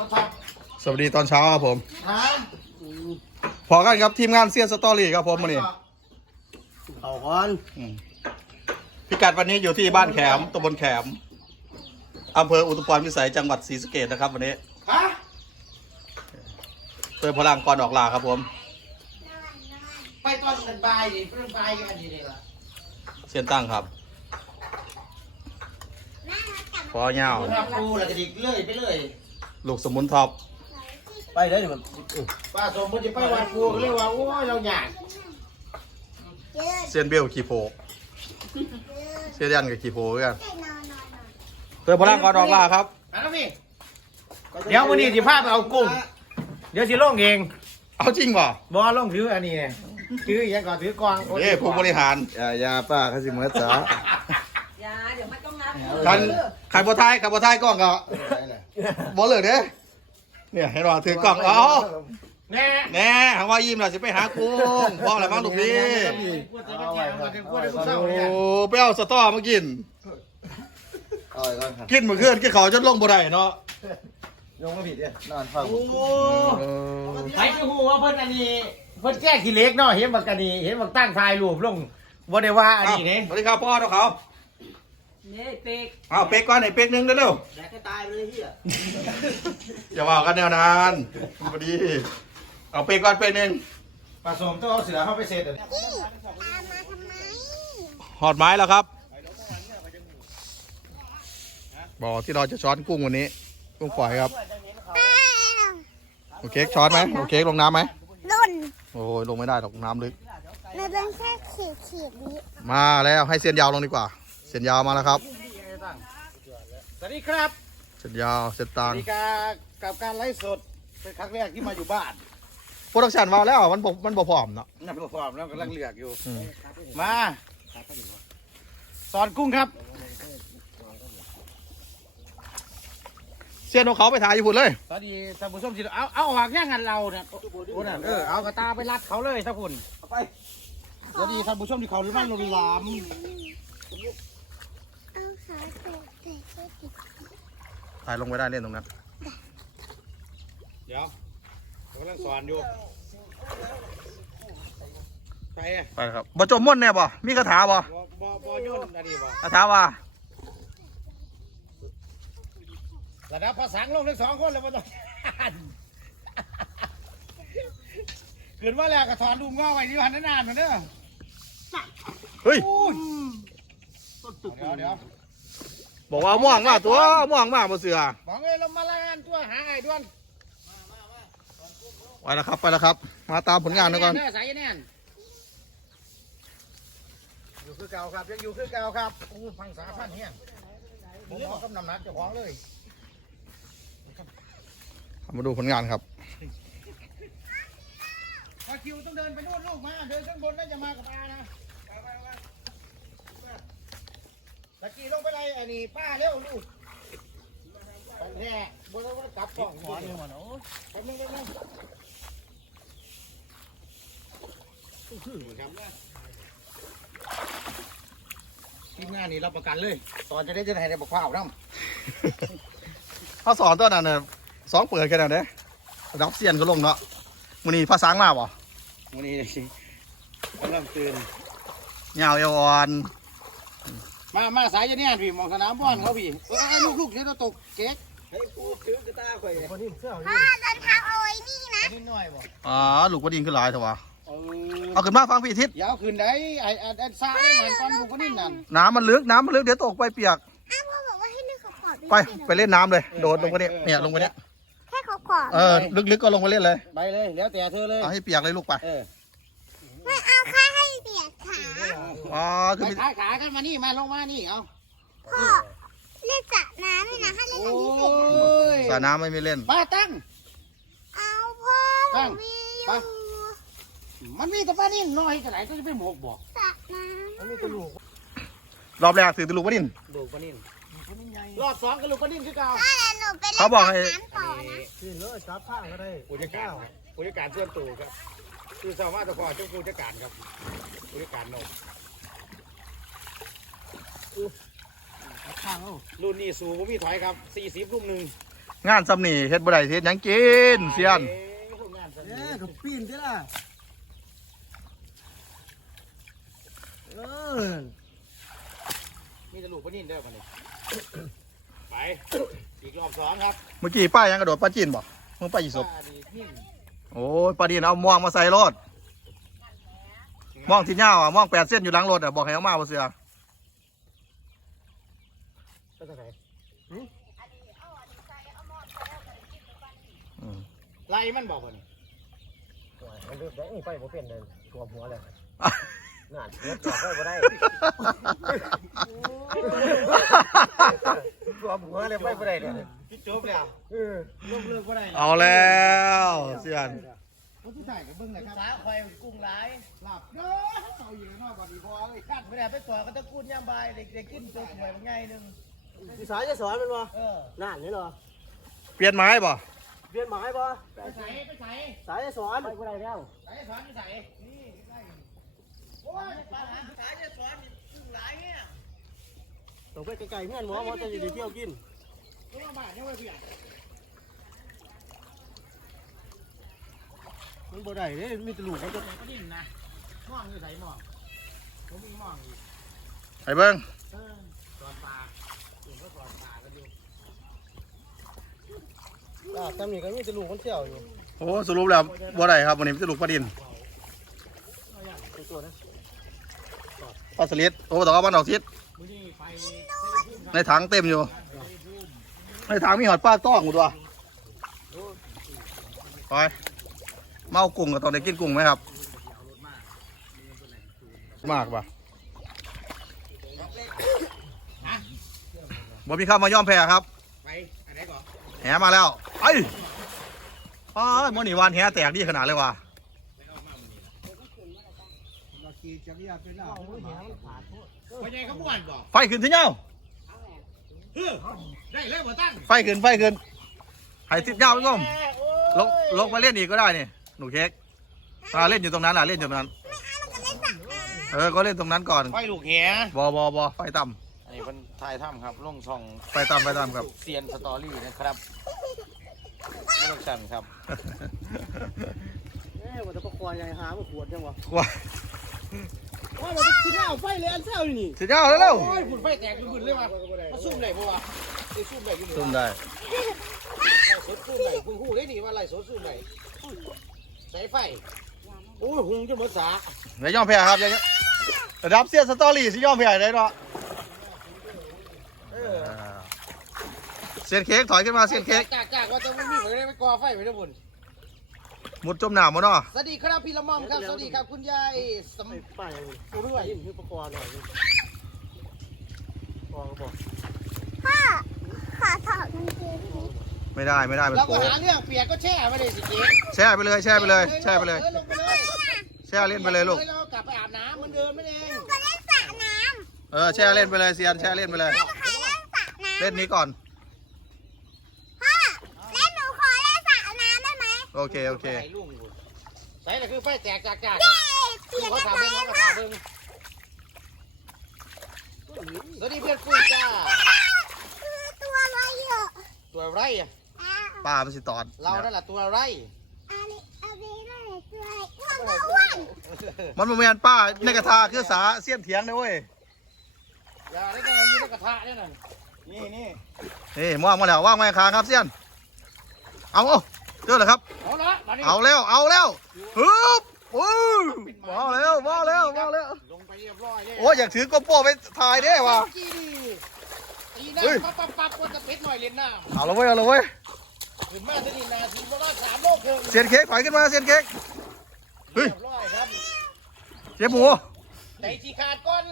มาทับสวัสดีตอนเช้าครับผมฮะพอกันครับทีมงานเซียนสตอรี่ครับผมวันนี้เอาก่อนอืมพิกัดวันนี้อยู่ที่บ้านแขมตำบลแขมอำเภออุตุพรพิสัยจังหวัดศรีสะเกษนะครับวันนี้ฮะเติมพลังก่อนออกลาครับผม ไปตอนกันบ่ายดิเพิ่งบ่ายกันดีเลยล่ะเซียนตั้งครับพอเงารับปูแล้วก็ดิเลื่อยไปเลย ลูกสมุนท็อปไปได้ดิมันป้าสมมติจะไปวัดปูก็เรียกว่าโอ้ยเราหยาดเซียนเบลขี่โพกเซียนยันกับขี่โพกกันเติมพลังก่อนออกลาครับอันนั้นพี่เดี๋ยววันนี้สิพาไปเอากุ้งเดี๋ยวสิลงเอง เอาจริงป่ะบอลงถืออันนี้ไงถืออยังก่อนถือกองเอ้ผู้บริหารอย่าอย่าป้าเขาสิเหมือนจ๋าอยาเดี๋ยวมันต้องนับคันใครบัวไทยใครบัวไทยกล้องก็ บอลเลยเด้เนี่ยให้รอถือกล้องเอาแน่แน่หาว่ายิ้มเราจะไปหากุ้งพ่ออะไรบ้างลูกพี่กลัวจะไม่แจ้งมาถึงกลัวจะกูเศร้าโอ้เนี่ยไปเอาสตอมากินเอาอีกก่อนครับกินเมื่อคืนกินเขาวจนลงบ่ได้เนาะยงมาผิดเนี่ยนอนฟังโอ้เออใครจะหูว่าเพิ่นอันนี้เพิ่นแก้ขี้เหล็กเนาะเห็นบักกันนี่เห็นบักตั้งทายรูปลงบ่ได้ว่าอันนี้นี่สวัสดีครับพ่อเนาะเขา นี่เป็กเอาเป๊กก่อนไอ้เป๊กหนึงเร็วแดกก็ตายเลยเฮียๆอย่าว่ากันแนวนานพอดี เอาเป๊กก่อนเป๊กหนึงผสมต้องเอาเสือเข้าไปเสร็จหอดไม้แล้วครับ บ่อที่เราจะช้อนกุ้งวันนี้ กุ้งฝอยครับโอเคช้อนไหมโอเคลงน้ำไหมรุ่นโอ้ยลงไม่ได้หรอกน้ำลึก มันเป็นแค่ขีดขีดนี้มาแล้วให้เส้นยาวลงดีกว่า เส้นยาวมาแล้วครับสวัสดีครับเส้นยาวเส้นสต่าวังสดีครับกับการไลฟ์สดเป็นครั้งแรกที่มาอยู่บ้านโปรดักชันมาแล้วมันบ่มันบ่พร้อมเนาะนับประกอบแล้วกำลังเลือกอยู่อืมมาสอนกุ้งครับ เสียนของเขาไปถ่ายญี่ปุ่นเลย สวัสดีท่านผู้ชมที่เอาเอาออกย่างกันเราเนี่ยโอ้นั่นเออเอากระตาไปรัดเขาเลยท่านคุณไปสวัสดีท่านผู้ชมที่เขาหรือบ้านโนริลาม เอาขาเตะเตะเตะติด ถ่ายลงไปได้เล่นตรงนั้น เดี๋ยวกำลังสอนอยู่ไปอะไปครับบ่จมม่นแน่บ่ มีคาถาบ่บอบอบโยนอันนี้บ่คาถาว่าระดับภาษาลงทั้งสองคนเลยบ่ต้องเกิดว่าแล้วก็สอนลุงง้อไว้ที่หันนานๆมาเด้อเฮ้ย อู้ย เดี๋ยวเดี๋ยว บอกว่าเอาม่วงมาตัวเอาม่วงมาบ่เสือบอกเลยเรามารายงานตัวหาไอ้ด้วนไปแล้วครับไปแล้วครับ มาตามผลงานนะก่อนเด้อสายแน่นอยู่คือเก่าครับยังอยู่คือเก่าครับอู้พังสาพันเฮียงผมเอากำนำหนักเจ้าของเลยมาดูผลงานครับพอคิวต้องเดินไปนู่นลูกมาเดินข้างบนแล้วจะมากับอานะ ตะกี้ลงไปไรไอ้นี่ป้าเร็วลูกไปแน่บนแล้วก็กลับก่องขอนี่มันโอ้ไปนึงไปนึงทีมงานนี่รับประกันเลย ตอนจะได้จะให้ได้บอกว่าเอาน้ำเขาสอนตัวนั้นเน่ะสองเปิดแค่นั้นเด้ระดับเซียนก็ลงเนาะมื้อนี้ภาษาอังมาบ่วันนี้กำลังตื่นยาเอวอ่อน มามาสายจะเนี่ยพี่มองสนามบอลเขาพี่เออลูกลูกเดี๋ยวเราตกเก๊กให้กูถือกระตาข่อยคนนี้เสื้อพ่อเดินทางเอาไว้นี่นะนิดหน่อยบ่อ๋อลูกบ่ดิ่งขึ้นหลายเถอะวะเอเอาขึ้นมาฟังพี่ทิศยาวขึ้นได้ไอ้ไอ้ไอ้ซ่าได้เหมือนตอนลูกคนนี้นั่นน้ำมันลึกน้ำมันลึกเดี๋ยวตกไปเปียกอ้าวพ่อบอกว่าให้นึกขอบขอบไปไปเล่นน้ำเลยโดดลงไปเนี่ยเนี่ยลงไปเนี่ยแค่ขอบขอบเออลึกๆก็ลงไปเล่นเลยไปเลยแล้วแต่เธอเลยเอาให้เปียกเลยลูกไปเออไม่เอาแค่ให้เบียด ขาอ๋อไปคือมีขาขากันมานี่มาลงมานี่เอาพ่อเล่นสระน้ำเลยนะถ้าเล่นโอ้อันนี้เสร็จนะยสระน้ำไม่มีเล่น มาตั้ง เอาพ่อตั้งมีอไป ยู่มันมีแต่ป้านี่น้อยจะไหนก็จะไปหมกบ่สระน้ำมันมีแต่ลูกรอบแรกถือตะลุกวะนินลูกป้านี่รอบสองก็ลูกป้านี่คือเก่าพ่อแล้วหนูไปเล่นเขาบอกให้สระน้ำต่อนะขึ้นเลยซับผ้าก็ได้ผู้จัดการผู้จัดการส่วนตัวครับคือสามารถจะพอเจ้าผู้จัดการครับผู้จัดการโนข้างรุ่นนี้สูงผมมีถอยครับสี่สิบรุ่มหนึ่งงานสำนีเฮ็ดบ่ได้เฮ็ดหยังกินเซียน เอ้กับปีนใช่ล่ะเออมีแต่ลูกปลานิ่นเด้อคนนี้ ไป อีกรอบสองครับเมื่อกี้ป้ายังกระโดดปลาจีนบ่มึงป้าอีสบปลาดีนิ่มโอ้ยปลาดีนเอาม่วงมาใส่รถม่วงที่ยาวอะม่วงแปดเส้นอยู่หลังรถอะบอกให้เอามาบ่เสือ ไปทางไหน อืม ไล่มันบอกคนนี้มันเลือกได้ไปบ่เป็นเลยตัวหัวเลยนั่นเลือกตัวไปบ่ได้ตัวหัวเลยไปบ่ได้เนี่ยพี่โจ๊บแล้วเออเลือกเลือกบ่ได้เอาแล้วเซียนมันที่ถ่ายกับเบิ้งเลยครับสาคอยกุ้งหลายหลับเด้อเอาอยู่นอกบ่ดีพอเลยคาดไม่ได้ไปสอนก็ต้องพูดย่ำบายเด็กๆกินตัวสวยมันง่ายหนึงพี่สายจะสอนมันบ่เออนั่นนี่เหรอเปลี่ยนไม้บ่ เรียนหมายบ่ไปใส่ไปใส่สายจะสอนไปบ่ได้แล้วใส่สอนไปใส่นี่ใส่โอ้ยปลาหางสายจะสอนกุ้งหลายเนี่ยต้องไปไกลๆเพื่อนหมอหมอจะอยู่เที่ยวกินตัวบ้านยังไม่เปลี่ยนมันบ่ได้เด้มีแตลูกเขาจะปลานิ่มนะมองอยู่ใส่มองผมมีมองอยู่ไอ้เบิ้งเออสอนปลาอื่นก็สอนปลากันอยู่ อ่าตำนี้ก็มีแตลูกมันเที่ยวอยู่โอ้สรุปแล้วบ่ได้ครับวันนี้มีแต่ลูกปลาดินตัวนะปลาสลิดโอ้ต้องเอาบ้านออกทิศมื้อนี้ไปในถังเต็มอยู่ ในถังมีหอดปลาต้องหมดว่ะไปเมากุ้งกับตอนได้กินกุ้งไหมครับ มากป่ะบ่มีข้าวมาย่อมแพ้ครับ ไปอันไหนก่อนแหมาแล้ว ไอ้ป้าโมอนี่วานแหแตกดีขนาดเลยว่ะเราขี่จักรยานไปแล้วโอ้ยแหมันขาดโทษไปยังขบวนบอกไฟขึ้นที่เงาเออได้เลยบ่ตั้งไฟขึ้นไฟขึ้นให้ทิศเงาพี่ก้มลงลงมาเล่นอีกก็ได้นี่หนูเค้กมาเล่นอยู่ตรงนั้นล่ะเล่นอยู่ตรงนั้น เออก็เล่นตรงนั้นก่อนไฟลูกแหบอบอบอไฟต่อันนี้เป็นถ่ายถ้ำครับลงช่องำไฟต่ำไฟต่ำครับ เซียนสตอรี่นะครับ ไม่ต้องสั่นครับเอ้ยมันจะประคองใหญ่หามันขวดจังวะว้าว่ามันจะขึ้นเอาไฟเลยอันเช้าอยู่นี่ทิศเงาแล้วเร็วโอ้ยฝุ่นไฟแตกฝุ่นเลยว่ะมาซุ่มไหนบ่วะไอ้ซุ่มไหนอยู่นี่ซุ่มได้สดซุ่มไหนคุณฮู้ได้ดีว่าไรสดซุ่มไหนใส่ไฟโอ้ยหุงจนหมดสาอย่ายอมแพ้ครับอย่าระดับเสียสตอรี่สิยอมแพ้ได้เนาะ เสียนเค้กถอยขึ้นมาเสียนเค้กจากจากว่าจะไม่มีไฟได้ไปก่อไฟไปได้บุญมุดจมหนามมาเนาะสวัสดีครับพี่ละม่อมครับสวัสดีครับคุณยายสมไอ้ป้ายนี่เรื่อยยิ่งคือประคองหน่อยนี่ประคองก็บอกพ่อขอถอดกางเกงนิดไม่ได้ไม่ได้เป็นเราก็โป๊หาเรื่องเปียกก็แช่ไปเลยสิเจ๊แช่ไปเลยแช่ไปเลยแช่ไปเลยลงไปเลยแช่เล่นไปเลยลูกเรากลับไปอาบน้ำเหมือนเดิมนั่นเองก็เล่นสระน้เออแช่เล่นไปเลยเซียนแช่เล่นไปเลยำใครเล่นสระน้ำเล่นนี้ก่อน พ่อเล่นหนูขอเล่นสระน้ำได้ไหม โอเคโอเคใส่ลุงบุญใส่เลยคือไฟแตกจากจากเย้เปียกเขากันถามไปเบิ้งแล้เขาวถามเบิ้งสวัสดีเพื่อนปุ้ยจ้าคือตัวอะไรเหรอตัวไรอะอ่าป้ามันสิตอดเรานั่นแหละตัวไรอะไรอะไรนั่นแหละตัวอะไรอ้วนก็อ้วนมันบ่แม่นป้าในกระทาคือสาเสี้ยนเถียงนะเว้ยอย่าได้กันมีกระทะเนี่ยนั่นนี่นี่นี่มองมาแล้วว่างไว้ข้างครับเสี้ยนเอาเอา เจอแล้วครับ เอาละมาดิเอาแล้ว เอาแล้วฮึบโอ้ยมาแล้วมาแล้วมาแล้ว ลงไปเรียบร้อยเลยโอ้ยอยากถือกระโปรงไปถ่ายได้ว่ะ จีดีตีหน้าเฮ้ย ปั๊บปั๊บปั๊บว่าจะเพชรหน่อยเล่นหน้าเอาละเว้ยเอาละเว้ยถึงแม่จะนี่นาทีโบราณสามโลกเพิ่งเสียนเค้กถอยขึ้นมาเสียนเค้ก เฮ้ย เรียบร้อยครับเจ๊หมูใจจีขาดก้อน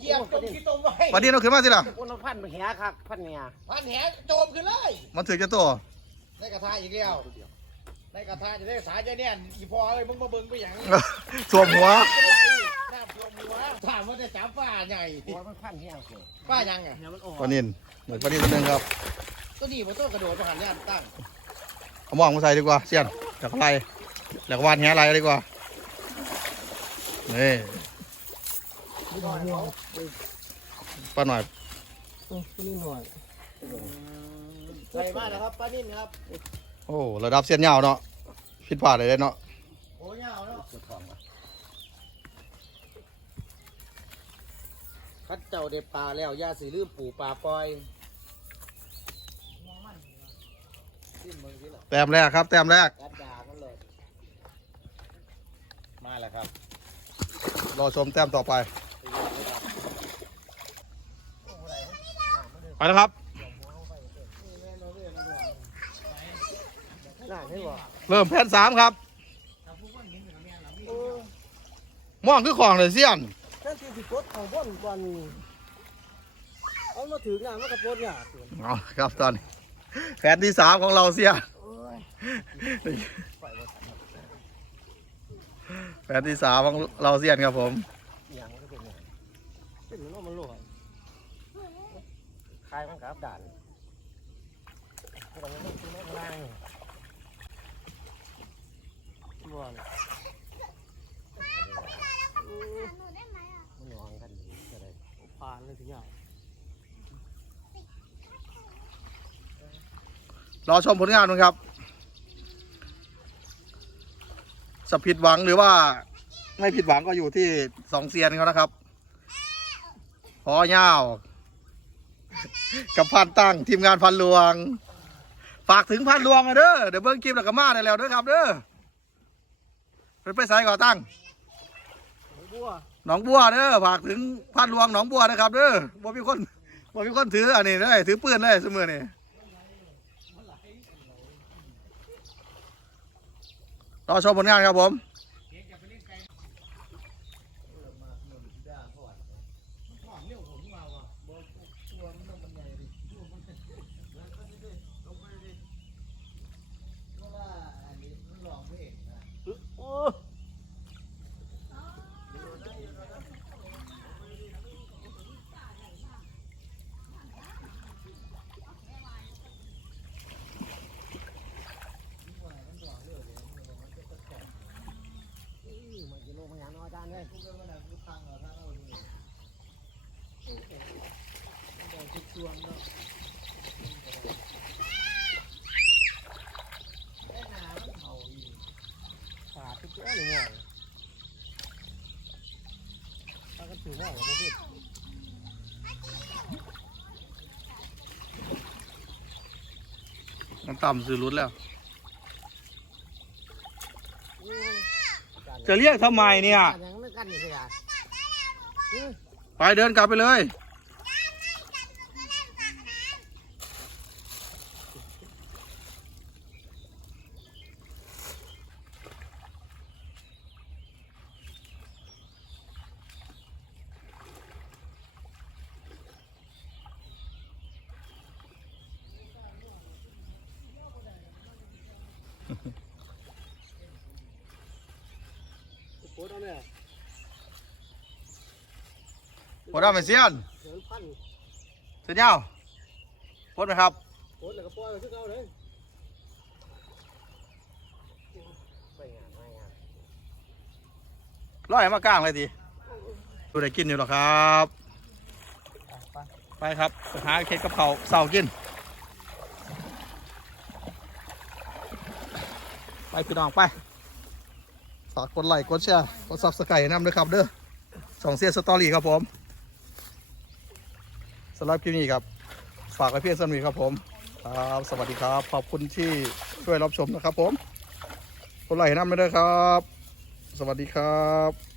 เหยียบตรงที่ตรงไว้วันนี้เราขึ้นมาสิล่ะคนละพันไปแหครับพันเนี่ยพันแหโจมขึ้นเลยมันถือจะตัว ได้กระทะอีกแล้วได้กระทะจะได้สายใจเนี่ยอีพอเอ้ยมึงมาเบิ่งไปอย่างสวมหัวหน้าพวมหัวถามว่าจะจับป้าใหญ่หัวมันพันแห้งเกินป้ายังไงเนี่ยมันออกปลานินเหมือนปลานินตัวหนึงครับตัวนี้มันต้องกระโดดมาหันเนี่ยตั้งเอาหมองมาใส่ดีกว่าเสียนจากอะไรแล้วก็วานแหอะไรดีกว่านี่ปลาหน่อยนี่หน่อย ใส่มาแล้วครับป้านิ่นครับโอ้ระดับเส้นยาวเนาะผิดพลาดเลยเนาะโอ้ยาวเนาะคัดเจ้าเด็ดปลาแล้วย่าสีลืมปูปลาปล่อยขึ้นมือที่หรอแต้มแรกครับ แต้มแรกกัดดามันเลยมาแล้วครับ รอชมแต้มต่อไป ไปแล้วครับ น่าให้บ่ เริ่มแผ่นสามครับม่วงคือของเลยเสี้ยนแค่ที่สิกดเขาบ้นวันเอามาถืองานมากระโปดเนี่ยเอาครับตอนนี้แผ่นที่สามของเราเสียแผ่นที่สามของเราเสียนครับผมอย่างมันก็เป็นอย่างเป็นเหมือนว่ามันรั่วคลายมันครับด่านเราไม่ต้องซื้อแรงรั่วเนี่ย หนูได้ไหมอะ มันวางกันดีจะได้ผ่านเลยทีเดียว รอชมผลงานนะครับสผิดหวังหรือว่าไม่ผิดหวังก็อยู่ที่สองเซียนเขานะครับพอยากับพันตั้งทีมงานพันหลวง ฝากถึงพันหลวงอะเด้อเดี๋ยวเบิ้งคลิปแล้วก็มาได้แล้วเด้อครับเด้อเป็นไปสายก่อตั้งหนองบัวเด้อฝากถึงพันหลวงหนองบัวนะครับเด้อบ่มีคนบ่มีคนถืออันนี้เลยถือปืนเลยเสมอเนี่ย รอชมผลงานครับผม โอ้ ขาดทุกอย่างเลยถ้าก็ถือว่าเราไม่ผิดมันต่ำสื่อรุดแล้ว จะเรียกทำไมเนี่ย ไปเดินกลับไปเลยโคตรเอาเนี่ย พอได้ไหมเซียนเดี๋ยวพันเสียนยาวพดไหมครับโคตรแล้วก็ปล่อยไปที่เขาเลยร้อยมากลางเลยทีดูได้กินอยู่หรอครับ ไปไปครับหาเค้กกับเขาเสากิน ไปพี่น้องไปฝากกดไลค์กดแชร์กดซับสไครต์นำด้วยครับเด้อสองเสียสตอรี่ครับผม สำหรับคลิปนี้ครับ ฝากไว้เพียงสมีครับผมครับสวัสดีครับ ขอบคุณที่ช่วยรับชมนะครับผมคนไหลน้ำไม่ได้ครับ สวัสดีครับ